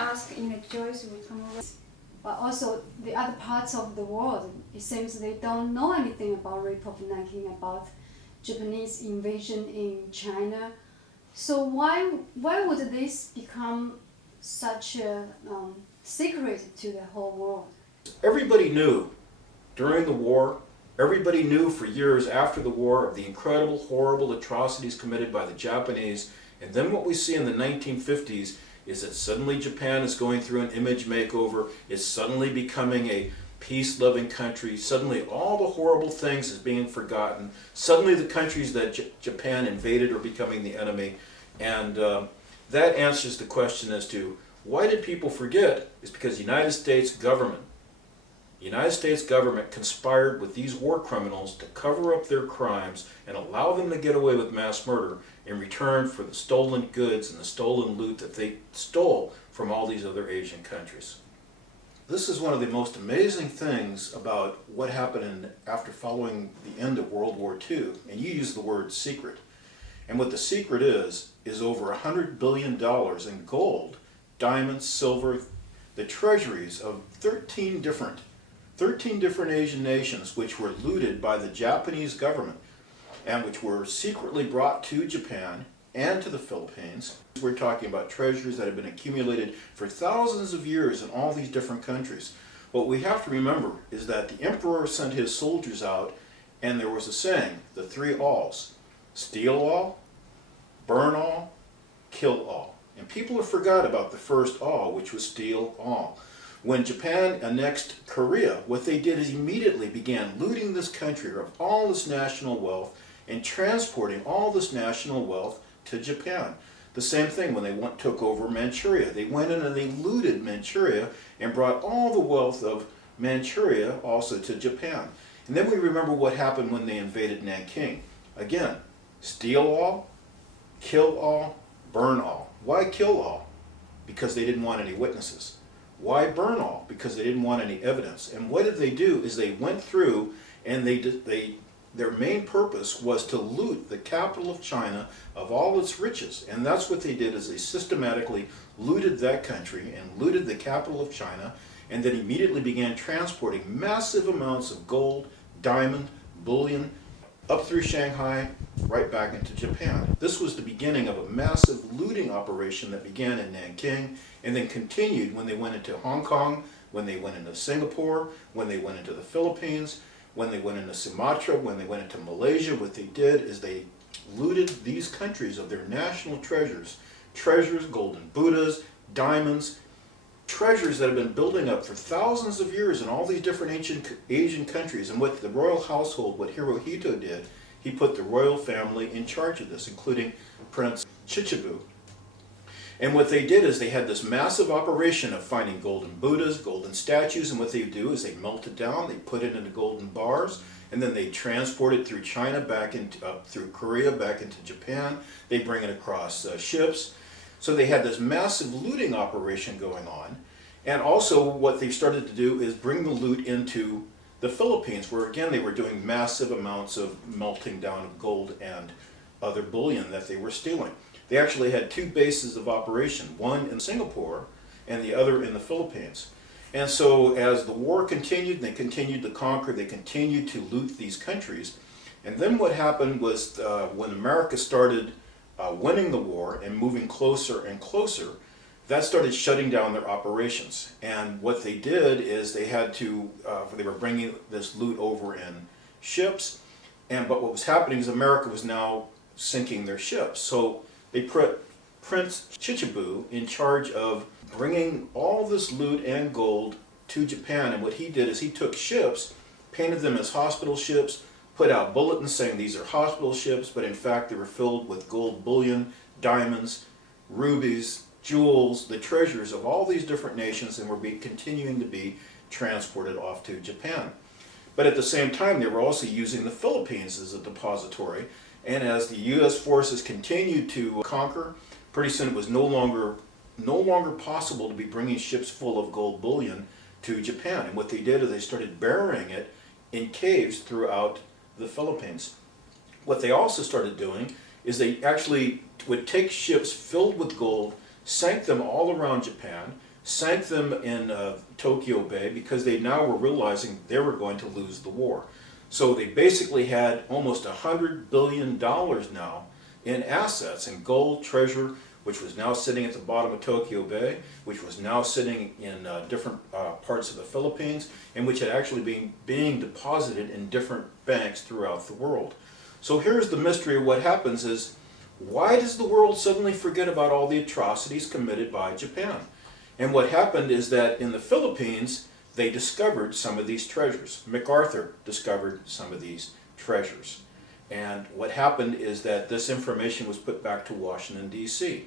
ask Joyce will come over. But also the other parts of the world, it seems they don't know anything about Rape of Nanking, about Japanese invasion in China. So why would this become such a secret to the whole world? Everybody knew during the war, everybody knew for years after the war of the incredible, horrible atrocities committed by the Japanese. And then what we see in the 1950s is that suddenly Japan is going through an image makeover, is suddenly becoming a peace-loving country, suddenly all the horrible things is being forgotten, suddenly the countries that Japan invaded are becoming the enemy, and that answers the question as to why did people forget. Is because the United States government conspired with these war criminals to cover up their crimes and allow them to get away with mass murder in return for the stolen goods and the stolen loot that they stole from all these other Asian countries. This is one of the most amazing things about what happened after following the end of World War II, and you use the word secret. And what the secret is over $100 billion in gold, diamonds, silver, the treasuries of 13 different Asian nations which were looted by the Japanese government and which were secretly brought to Japan and to the Philippines. We're talking about treasures that have been accumulated for thousands of years in all these different countries. What we have to remember is that the emperor sent his soldiers out, and there was a saying, the three alls: steal all, burn all, kill all. And people have forgot about the first all, which was steal all. When Japan annexed Korea, what they did is immediately began looting this country of all this national wealth and transporting all this national wealth to Japan. The same thing when they took over Manchuria. They went in and they looted Manchuria and brought all the wealth of Manchuria also to Japan. And then we remember what happened when they invaded Nanking. Again, steal all, kill all, burn all. Why kill all? Because they didn't want any witnesses. Why burn all? Because they didn't want any evidence. And what did they do is they went through and their main purpose was to loot the capital of China of all its riches. And that's what they did, is they systematically looted that country and looted the capital of China, and then immediately began transporting massive amounts of gold, diamond, bullion, up through Shanghai, right back into Japan. This was the beginning of a massive looting operation that began in Nanking and then continued when they went into Hong Kong, when they went into Singapore, when they went into the Philippines, when they went into Sumatra, when they went into Malaysia. What they did is they looted these countries of their national treasures, golden Buddhas, diamonds, treasures that have been building up for thousands of years in all these different ancient Asian countries. And what the royal household, what Hirohito did, he put the royal family in charge of this, including Prince Chichibu. And what they did is they had this massive operation of finding golden Buddhas, golden statues, and what they do is they melt it down, they put it into golden bars, and then they transport it through China back into, through Korea back into Japan. They bring it across ships. So they had this massive looting operation going on. And also what they started to do is bring the loot into the Philippines, where again they were doing massive amounts of melting down of gold and other bullion that they were stealing. They actually had two bases of operation, one in Singapore and the other in the Philippines. And so as the war continued, they continued to conquer, they continued to loot these countries. And then what happened was when America started winning the war and moving closer and closer, that started shutting down their operations. And what they did is they had to, they were bringing this loot over in ships, but what was happening is America was now sinking their ships. So they put Prince Chichibu in charge of bringing all this loot and gold to Japan. And what he did is he took ships, painted them as hospital ships, put out bulletins saying these are hospital ships, but in fact they were filled with gold bullion, diamonds, rubies, jewels, the treasures of all these different nations, and were continuing to be transported off to Japan. But at the same time, they were also using the Philippines as a depository. And as the U.S. forces continued to conquer, pretty soon it was no longer possible to be bringing ships full of gold bullion to Japan. And what they did is they started burying it in caves throughout the Philippines. What they also started doing is they actually would take ships filled with gold, sank them all around Japan, sank them in Tokyo Bay because they now were realizing they were going to lose the war. So they basically had almost $100 billion now in assets, in gold, treasure, which was now sitting at the bottom of Tokyo Bay, which was now sitting in different parts of the Philippines, and which had actually been being deposited in different banks throughout the world. So here's the mystery of what happens is, why does the world suddenly forget about all the atrocities committed by Japan? And what happened is that in the Philippines, they discovered some of these treasures. MacArthur discovered some of these treasures. And what happened is that this information was put back to Washington, D.C.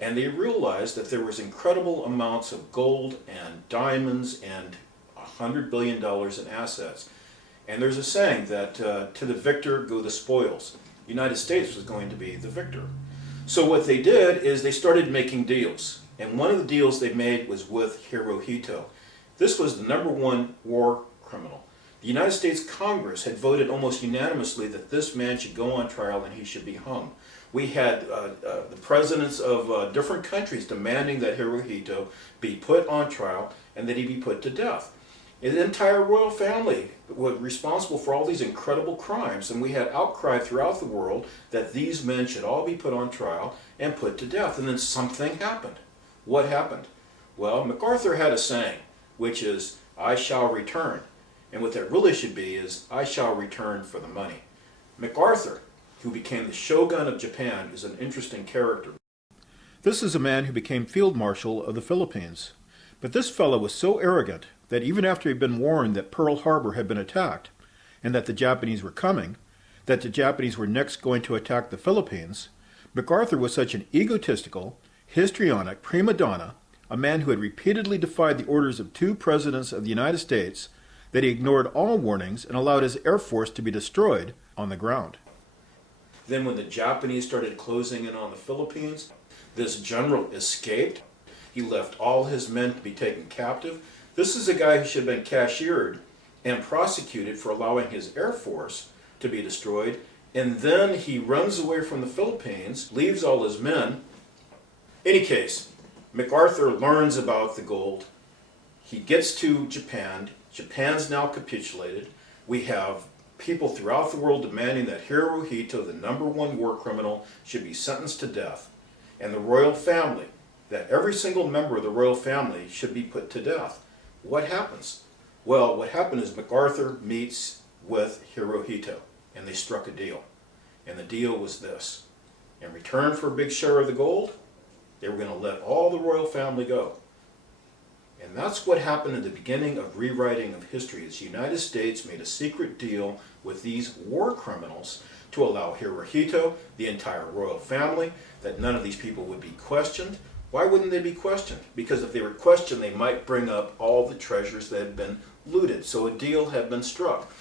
And they realized that there was incredible amounts of gold and diamonds and $100 billion in assets. And there's a saying that to the victor go the spoils. The United States was going to be the victor. So what they did is they started making deals. And one of the deals they made was with Hirohito. This was the #1 war criminal. The United States Congress had voted almost unanimously that this man should go on trial and he should be hung. We had the presidents of different countries demanding that Hirohito be put on trial and that he be put to death. And the entire royal family was responsible for all these incredible crimes, and we had outcry throughout the world that these men should all be put on trial and put to death. And then something happened. What happened? Well, MacArthur had a saying, which is, "I shall return." And what that really should be is, "I shall return for the money." MacArthur, who became the shogun of Japan, is an interesting character. This is a man who became field marshal of the Philippines. But this fellow was so arrogant that even after he'd been warned that Pearl Harbor had been attacked, and that the Japanese were coming, that the Japanese were next going to attack the Philippines, MacArthur was such an egotistical, histrionic prima donna, a man who had repeatedly defied the orders of 2 presidents of the United States, that he ignored all warnings and allowed his air force to be destroyed on the ground. Then when the Japanese started closing in on the Philippines, this general escaped. He left all his men to be taken captive. This is a guy who should have been cashiered and prosecuted for allowing his air force to be destroyed. And then he runs away from the Philippines, leaves all his men. Any case, MacArthur learns about the gold. He gets to Japan. Japan's now capitulated. We have people throughout the world demanding that Hirohito, the #1 war criminal, should be sentenced to death. And the royal family, that every single member of the royal family should be put to death. What happens? Well, what happened is MacArthur meets with Hirohito, and they struck a deal. And the deal was this. In return for a big share of the gold, they were going to let all the royal family go. And that's what happened at the beginning of rewriting of history. The United States made a secret deal with these war criminals to allow Hirohito, the entire royal family, that none of these people would be questioned. Why wouldn't they be questioned? Because if they were questioned, they might bring up all the treasures that had been looted. So a deal had been struck.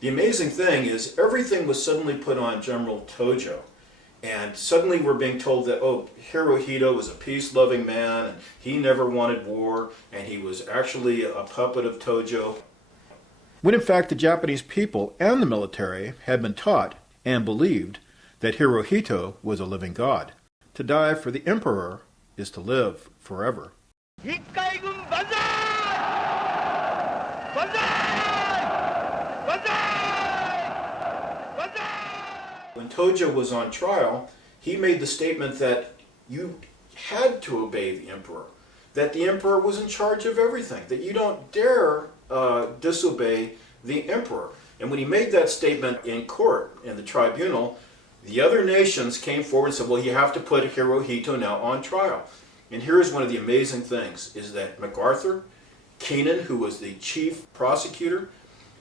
The amazing thing is everything was suddenly put on General Tojo. And suddenly we're being told that, oh, Hirohito was a peace-loving man, and he never wanted war, and he was actually a puppet of Tojo. When in fact the Japanese people and the military had been taught and believed that Hirohito was a living god. To die for the emperor is to live forever. When Tojo was on trial, he made the statement that you had to obey the emperor, that the emperor was in charge of everything, that you don't dare disobey the emperor. And when he made that statement in court, in the tribunal, the other nations came forward and said, well, you have to put Hirohito now on trial. And here's one of the amazing things, is that MacArthur, Keenan, who was the chief prosecutor,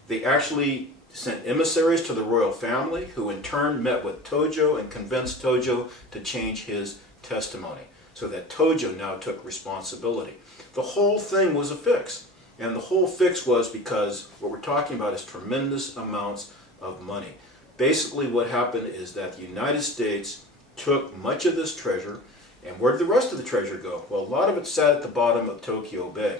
they actually sent emissaries to the royal family, who in turn met with Tojo and convinced Tojo to change his testimony, so that Tojo now took responsibility. The whole thing was a fix, and the whole fix was because what we're talking about is tremendous amounts of money. Basically what happened is that the United States took much of this treasure, and where did the rest of the treasure go? Well, a lot of it sat at the bottom of Tokyo Bay.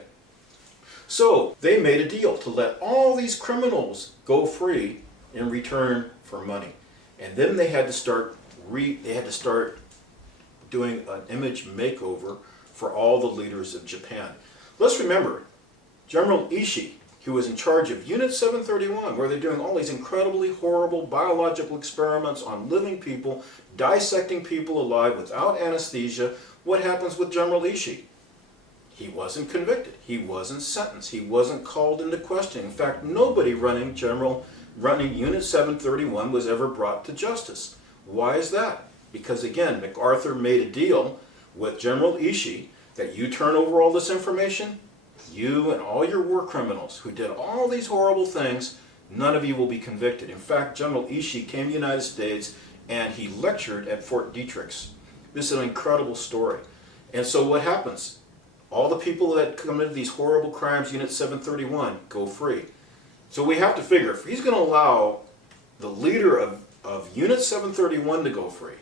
So they made a deal to let all these criminals go free in return for money. And then they had to start doing an image makeover for all the leaders of Japan. Let's remember, General Ishii, who was in charge of Unit 731, where they're doing all these incredibly horrible biological experiments on living people, dissecting people alive without anesthesia. What happens with General Ishii? He wasn't convicted. He wasn't sentenced. He wasn't called into question. In fact, nobody running Unit 731 was ever brought to justice. Why is that? Because again, MacArthur made a deal with General Ishii that you turn over all this information, you and all your war criminals who did all these horrible things, none of you will be convicted. In fact, General Ishii came to the United States and he lectured at Fort Detrick's. This is an incredible story. And so what happens? All the people that committed these horrible crimes, Unit 731, go free. So we have to figure, if he's going to allow the leader of Unit 731 to go free,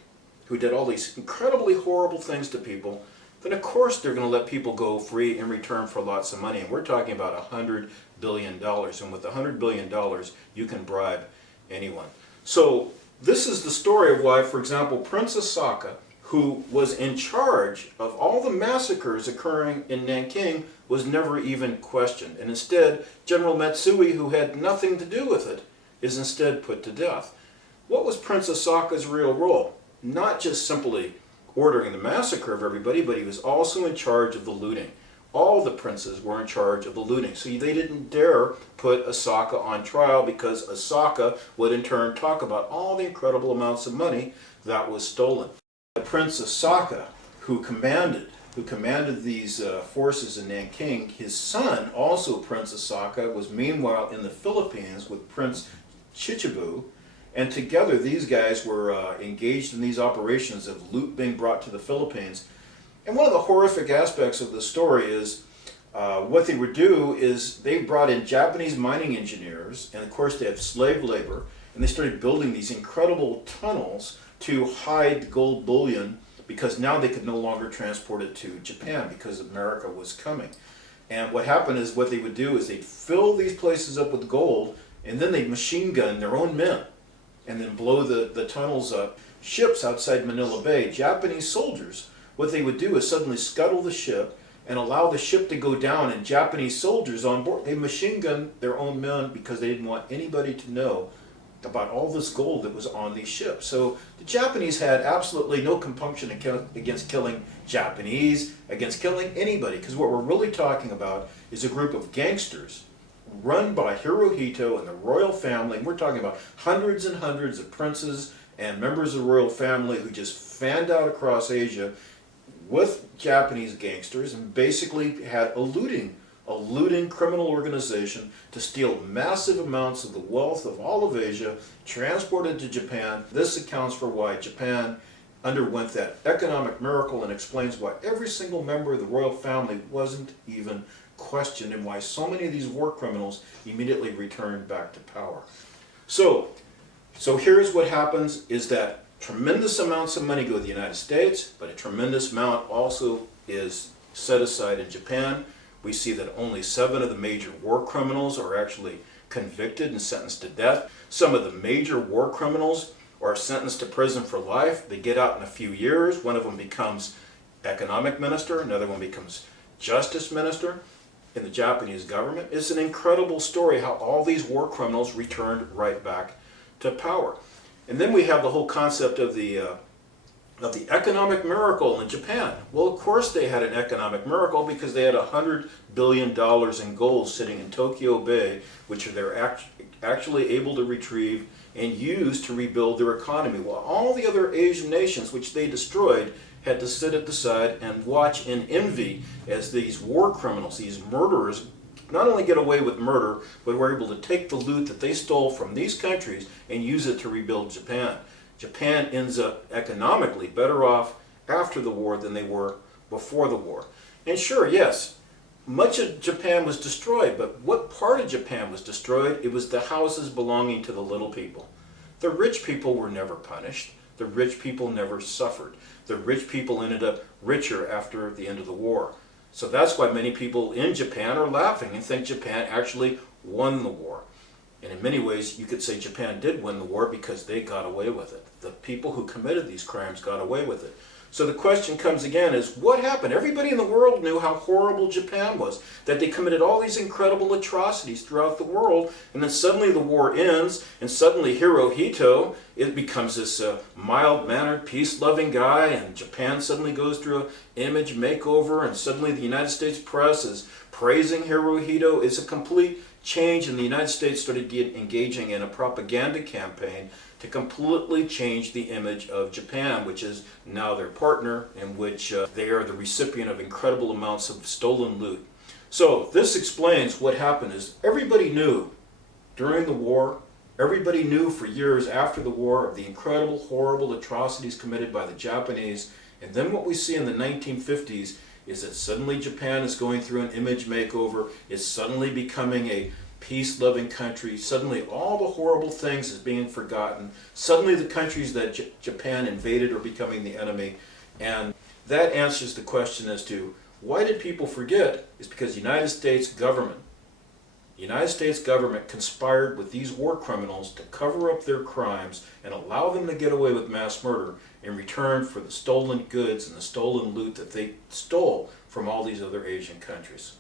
who did all these incredibly horrible things to people, then of course they're going to let people go free in return for lots of money. And we're talking about $100 billion. And with $100 billion, you can bribe anyone. So this is the story of why, for example, Princess Saka, who was in charge of all the massacres occurring in Nanking, was never even questioned. And instead, General Matsui, who had nothing to do with it, is instead put to death. What was Princess Saka's real role? Not just simply ordering the massacre of everybody, but he was also in charge of the looting. All the princes were in charge of the looting. So they didn't dare put Asaka on trial because Asaka would in turn talk about all the incredible amounts of money that was stolen. Princess Saka, who commanded these forces in Nanking, his son, also Prince Asaka, was meanwhile in the Philippines with Prince Chichibu, and together these guys were engaged in these operations of loot being brought to the Philippines. And one of the horrific aspects of the story is what they would do is they brought in Japanese mining engineers, and of course they had slave labor, and they started building these incredible tunnels to hide gold bullion, because now they could no longer transport it to Japan because America was coming. And what happened is what they would do is they'd fill these places up with gold, and then they'd machine gun their own men and then blow the tunnels up. Ships outside Manila Bay, Japanese soldiers, what they would do is suddenly scuttle the ship and allow the ship to go down, and Japanese soldiers on board, they machine gun their own men because they didn't want anybody to know about all this gold that was on these ships. So the Japanese had absolutely no compunction against killing Japanese, against killing anybody, because what we're really talking about is a group of gangsters run by Hirohito and the royal family. And we're talking about hundreds and hundreds of princes and members of the royal family who just fanned out across Asia with Japanese gangsters and basically had a looting criminal organization to steal massive amounts of the wealth of all of Asia, transported to Japan. This accounts for why Japan underwent that economic miracle and explains why every single member of the royal family wasn't even questioned, and why so many of these war criminals immediately returned back to power. So here's what happens is that tremendous amounts of money go to the United States, but a tremendous amount also is set aside in Japan. We see that only 7 of the major war criminals are actually convicted and sentenced to death. Some of the major war criminals are sentenced to prison for life. They get out in a few years. One of them becomes economic minister, another one becomes justice minister in the Japanese government. It's an incredible story how all these war criminals returned right back to power. And then we have the whole concept of the economic miracle in Japan. Well, of course they had an economic miracle because they had $100 billion in gold sitting in Tokyo Bay, which they're actually able to retrieve and use to rebuild their economy. While all the other Asian nations, which they destroyed, had to sit at the side and watch in envy as these war criminals, these murderers, not only get away with murder, but were able to take the loot that they stole from these countries and use it to rebuild Japan. Japan ends up economically better off after the war than they were before the war. And sure, yes, much of Japan was destroyed, but what part of Japan was destroyed? It was the houses belonging to the little people. The rich people were never punished. The rich people never suffered. The rich people ended up richer after the end of the war. So that's why many people in Japan are laughing and think Japan actually won the war. And in many ways, you could say Japan did win the war because they got away with it. The people who committed these crimes got away with it. So the question comes again is, what happened? Everybody in the world knew how horrible Japan was, that they committed all these incredible atrocities throughout the world, and then suddenly the war ends, and suddenly Hirohito, it becomes this mild-mannered, peace-loving guy, and Japan suddenly goes through an image makeover, and suddenly the United States press is praising Hirohito. It's a complete change, and the United States started engaging in a propaganda campaign to completely change the image of Japan, which is now their partner, in which they are the recipient of incredible amounts of stolen loot. So this explains what happened is everybody knew during the war, everybody knew for years after the war of the incredible, horrible atrocities committed by the Japanese. And then what we see in the 1950s is that suddenly Japan is going through an image makeover, is suddenly becoming a peace-loving country. Suddenly all the horrible things is being forgotten. Suddenly the countries that Japan invaded are becoming the enemy. And that answers the question as to why did people forget? Is because the United States government conspired with these war criminals to cover up their crimes and allow them to get away with mass murder in return for the stolen goods and the stolen loot that they stole from all these other Asian countries.